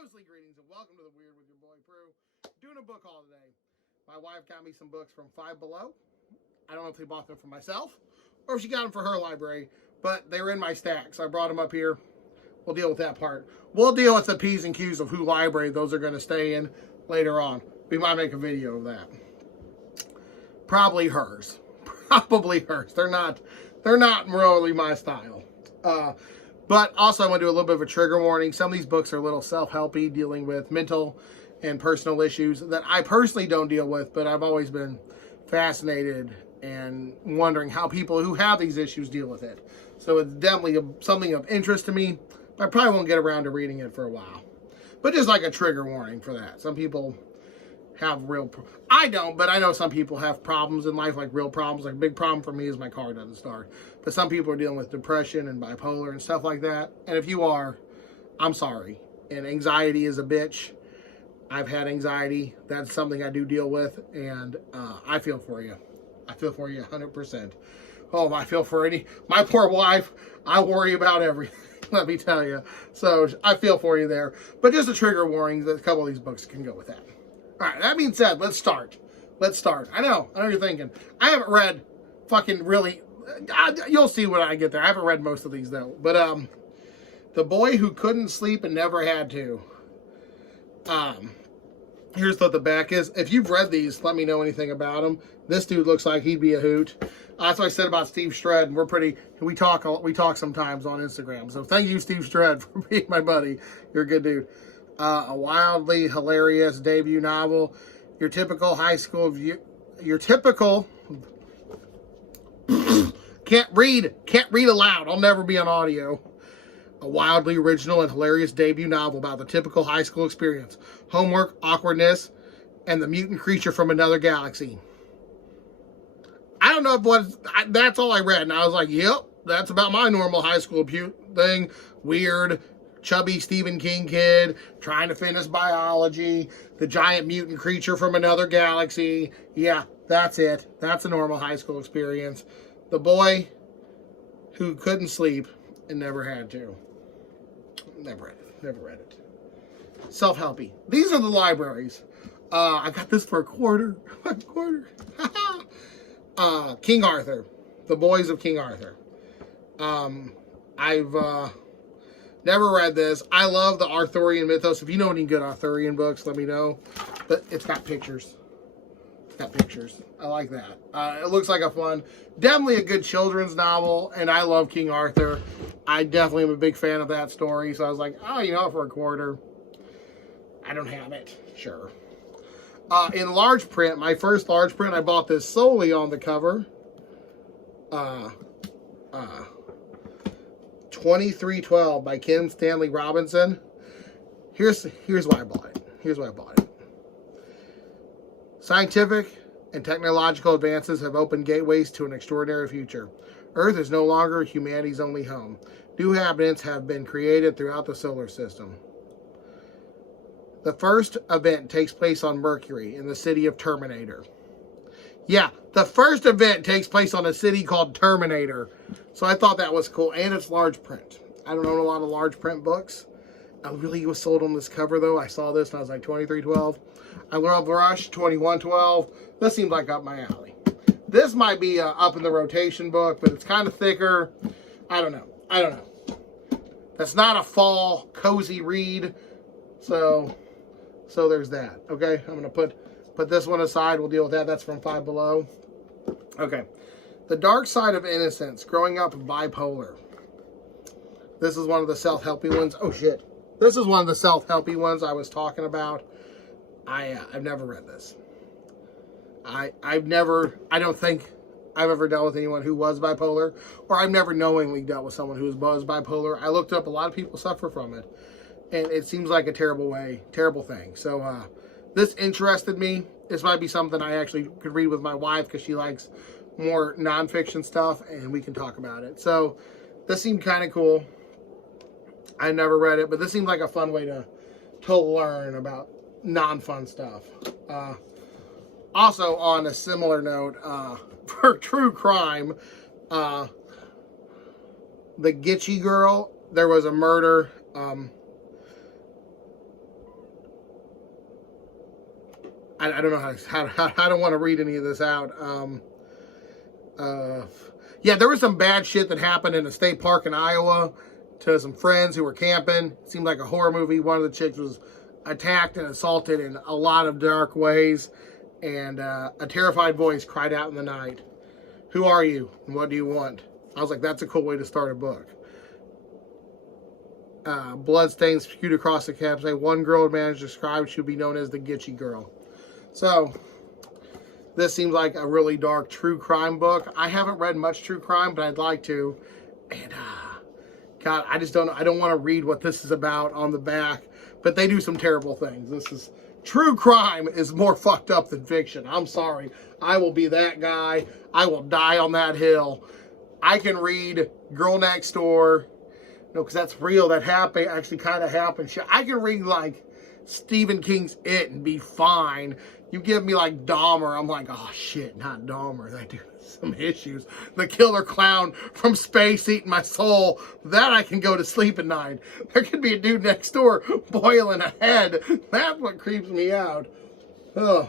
Mostly greetings and welcome to The Weird with your boy Prue. Doing a book haul today. My wife got me some books from Five Below. I don't know if they bought them for myself or if she got them for her library, but they were in my stack, so I brought them up here. We'll deal with that part. We'll deal with the P's and Q's of who library those are going to stay in later on. We might make a video of that. Probably hers. Probably hers. They're not really my style. But also I want to do a little bit of a trigger warning. Some of these books are a little self-helpy, dealing with mental and personal issues that I personally don't deal with, but I've always been fascinated and wondering how people who have these issues deal with it. So it's definitely something of interest to me, but I probably won't get around to reading it for a while. But just like a trigger warning for that. Some people have I don't, but I know some people have problems in life, like real problems. Like a big problem for me is my car doesn't start. But some people are dealing with depression and bipolar and stuff like that. And if you are, I'm sorry. And anxiety is a bitch. I've had anxiety. That's something I do deal with. And I feel for you. I feel for you 100%. Oh, I feel for my poor wife. I worry about everything. Let me tell you. So I feel for you there. But just a trigger warning that a couple of these books can go with that. All right, that being said, let's start. I know you're thinking. I haven't read fucking really, you'll see when I get there. I haven't read most of these though. But The Boy Who Couldn't Sleep and Never Had to. Here's what the back is. If you've read these, let me know anything about them. This dude looks like he'd be a hoot. That's what I said about Steve Shred. We talk sometimes on Instagram. So thank you, Steve Shred, for being my buddy. You're a good dude. A wildly hilarious debut novel. Your typical high school can't read aloud. I'll never be on audio. A wildly original and hilarious debut novel about the typical high school experience, homework, awkwardness, and the mutant creature from another galaxy. I don't know that's all I read, and I was like, yep, that's about my normal high school thing. Weird, chubby Stephen King kid trying to finish biology, the giant mutant creature from another galaxy. Yeah, that's it. That's a normal high school experience. The Boy Who Couldn't Sleep and Never Had to. Never read it. Self-helpy. These are the libraries. I got this for a quarter. King Arthur. The Boys of King Arthur. I've never read this. I love the Arthurian mythos. If you know any good Arthurian books, let me know. But it's got pictures. I like that. It looks like definitely a good children's novel. And I love King Arthur. I definitely am a big fan of that story. So I was like, oh, for a quarter. I don't have it. Sure. In large print, my first large print, I bought this solely on the cover. 2312 by Kim Stanley Robinson. Here's why I bought it. Scientific and technological advances have opened gateways to an extraordinary future. Earth is no longer humanity's only home. New inhabitants have been created throughout the solar system. The first event takes place on Mercury in the city of Terminator. Yeah, the first event takes place on a city called Terminator. So I thought that was cool. And it's large print. I don't own a lot of large print books. I really was sold on this cover though. I saw this and I was like, 2312. I love Rush, 2112. This seems like up my alley. This might be up in the rotation book, but it's kind of thicker. I don't know. That's not a fall cozy read. So there's that. Okay, I'm gonna put this one aside. We'll deal with that. That's from Five Below. Okay, The Dark Side of Innocence. Growing Up Bipolar. This is one of the self-helpy ones. Oh shit! This is one of the self-helpy ones I was talking about. I've never read this. I don't think I've ever dealt with anyone who was bipolar, or I've never knowingly dealt with someone who was bipolar. I looked up, a lot of people suffer from it, and it seems like a terrible thing. So this interested me. This might be something I actually could read with my wife because she likes more nonfiction stuff, and we can talk about it. So this seemed kind of cool. I never read it, but this seemed like a fun way to learn about non-fun stuff. Also, on a similar note, for true crime, the Gitchy Girl, there was a murder I don't know how I don't want to read any of this out. Yeah, there was some bad shit that happened in a state park in Iowa to some friends who were camping. It seemed like a horror movie. One of the chicks was attacked and assaulted in a lot of dark ways. And a terrified voice cried out in the night, "Who are you and what do you want?" I was like, that's a cool way to start a book. Bloodstains spewed across the campsite. One girl had managed to describe she would be known as the Gitchy Girl. So, this seems like a really dark true crime book. I haven't read much true crime, but I'd like to. And, God, I just don't know. I don't want to read what this is about on the back. But they do some terrible things. This is... True crime is more fucked up than fiction. I'm sorry. I will be that guy. I will die on that hill. I can read Girl Next Door. No, because that's real. That happened. Actually kind of happened. I can read, like, Stephen King's It and be fine. You give me, like, Dahmer. I'm like, oh, shit, not Dahmer. That dude has some issues. The killer clown from space eating my soul. That I can go to sleep at night. There could be a dude next door boiling a head. That's what creeps me out. Ugh.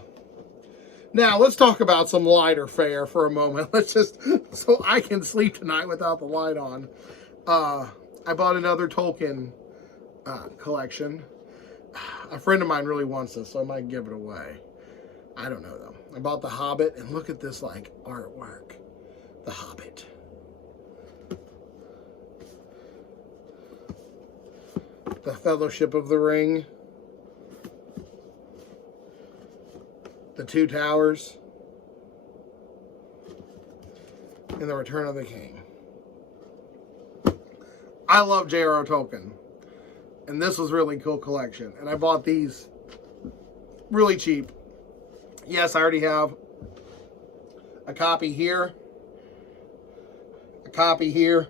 Now, let's talk about some lighter fare for a moment. Let's just... So I can sleep tonight without the light on. I bought another Tolkien collection. A friend of mine really wants this, so I might give it away. I don't know, though. I bought The Hobbit, and look at this, like, artwork. The Hobbit. The Fellowship of the Ring. The Two Towers. And The Return of the King. I love J.R.R. Tolkien. And this was a really cool collection. And I bought these really cheap. Yes, I already have a copy here. A copy here.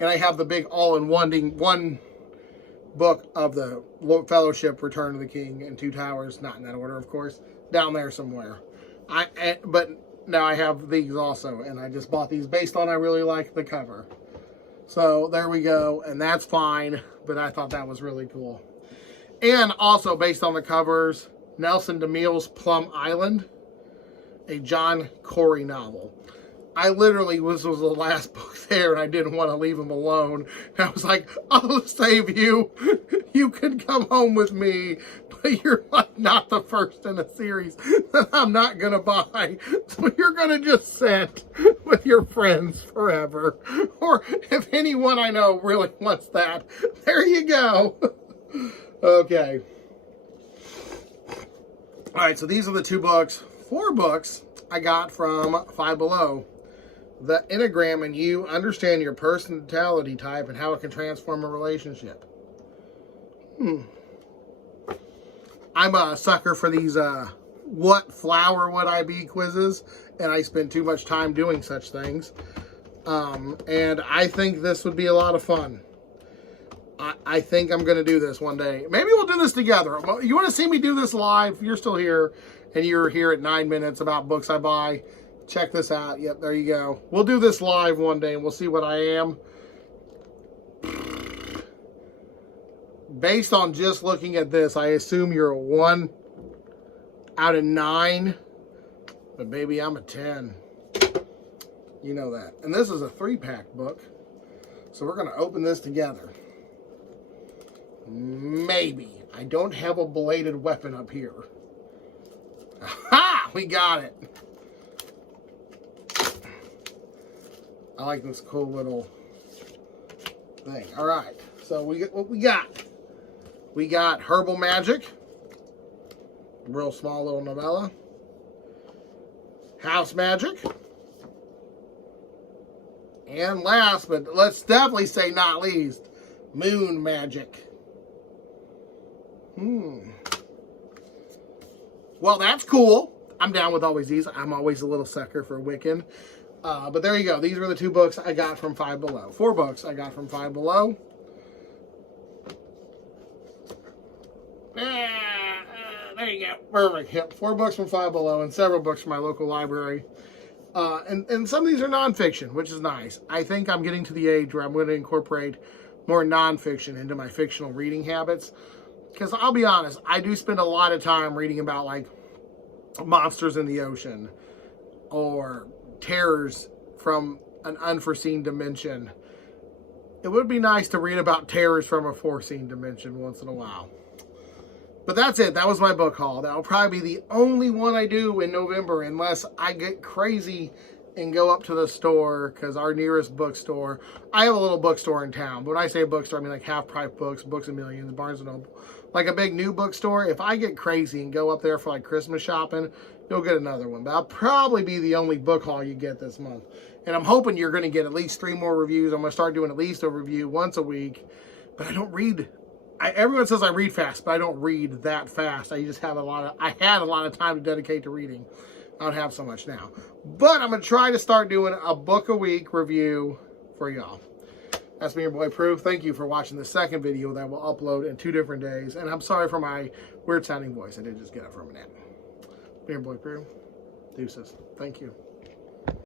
And I have the big all-in-one book of the Fellowship, Return of the King, and Two Towers. Not in that order, of course. Down there somewhere. But now I have these also. And I just bought these based on I really like the cover. So there we go. And that's fine. But I thought that was really cool. And also based on the covers, Nelson DeMille's Plum Island, a John Corey novel. I literally, this was the last book there, and I didn't want to leave him alone. And I was like, I'll save you. You can come home with me. But you're like not the first in a series that I'm not going to buy. So you're going to just sit with your friends forever. Or if anyone I know really wants that, there you go. Okay. All right, so these are the 2 books. 4 books I got from Five Below. The Enneagram and You, Understand Your Personality Type and How It Can Transform a Relationship. I'm a sucker for these what flower would I be quizzes, and I spend too much time doing such things. And I think this would be a lot of fun. I think I'm going to do this one day. Maybe we'll do this together. You want to see me do this live? You're still here, and you're here at 9 minutes about books I buy. Check this out. Yep, there you go. We'll do this live one day, and we'll see what I am. Based on just looking at this, I assume you're a 1 out of 9. But baby, I'm a 10. You know that. And this is a 3-pack book. So we're going to open this together. Maybe. I don't have a bladed weapon up here. Aha! We got it. I like this cool little thing. All right. So what we got? We got Herbal Magic. Real small little novella. House Magic. And last, but let's definitely say not least, Moon Magic. Well, that's cool. I'm down with always these. I'm always a little sucker for Wiccan. But there you go. These were the 2 books I got from Five Below. 4 books I got from Five Below. There you go. Perfect. Yep. 4 books from Five Below and several books from my local library. And some of these are nonfiction, which is nice. I think I'm getting to the age where I'm going to incorporate more nonfiction into my fictional reading habits. Because I'll be honest, I do spend a lot of time reading about, like, monsters in the ocean or terrors from an unforeseen dimension. It would be nice to read about terrors from a foreseen dimension once in a while. But that's it. That was my book haul. That'll probably be the only one I do in November unless I get crazy and go up to the store, because our nearest bookstore, I have a little bookstore in town. But when I say bookstore, I mean like Half Price Books, Books A Millions, Barnes & Noble. Like a big new bookstore. If I get crazy and go up there for like Christmas shopping, you'll get another one. But I'll probably be the only book haul you get this month. And I'm hoping you're going to get at least 3 more reviews. I'm going to start doing at least a review once a week. But I don't read. Everyone says I read fast, but I don't read that fast. I just have I had a lot of time to dedicate to reading. I don't have so much now. But I'm going to try to start doing a book a week review for y'all. That's me, your boy Proof. Thank you for watching the second video that will upload in 2 different days. And I'm sorry for my weird sounding voice. I did just get up from a nap. Me, your boy Proof. Deuces. Thank you.